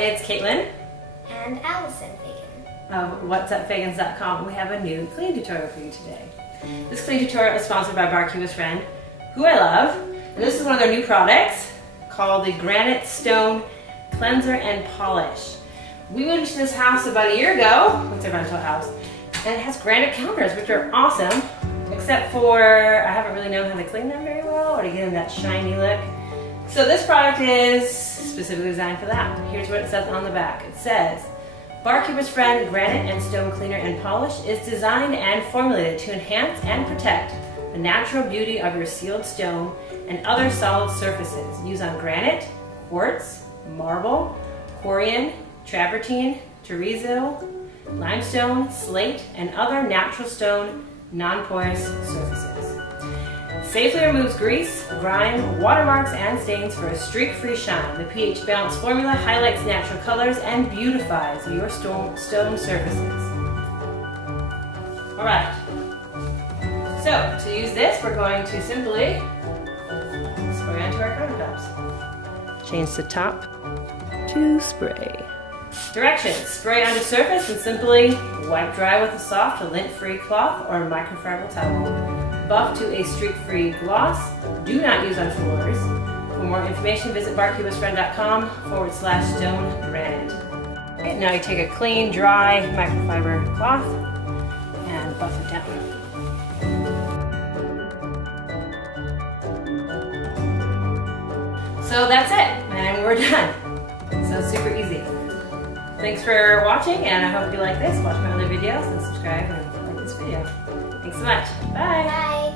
it's Caitlin and Allison Fagan of whatsupfagans.com. We have a new clean tutorial for you today. This clean tutorial is sponsored by Barkeeper's Friend, who I love, and this is one of their new products called the Granite Stone Cleanser and Polish. We moved into this house about a year ago. It's a rental house, and it has granite counters, which are awesome, except for I haven't really known how to clean them very well or to give them that shiny look. So this product is specifically designed for that. Here's what it says on the back. It says, Barkeeper's Friend Granite and Stone Cleaner and Polish is designed and formulated to enhance and protect the natural beauty of your sealed stone and other solid surfaces used on granite, quartz, marble, corian, travertine, terrazzo, limestone, slate, and other natural stone non-porous surfaces. Safely removes grease, grime, watermarks, and stains for a streak-free shine. The pH balance formula highlights natural colors and beautifies your stone surfaces. Alright, so to use this, we're going to simply spray onto our countertops. Change the top to spray. Directions: spray onto surface and simply wipe dry with a soft, lint-free cloth or microfiber towel. Buff to a streak-free gloss. Do not use on floors. For more information, visit barkeepersfriend.com/stone-granite. Okay, now you take a clean, dry microfiber cloth and buff it down. So that's it, and we're done. So super easy. Thanks for watching, and I hope you like this. Watch my other videos and subscribe and like this video. Thanks so much. Bye. Bye.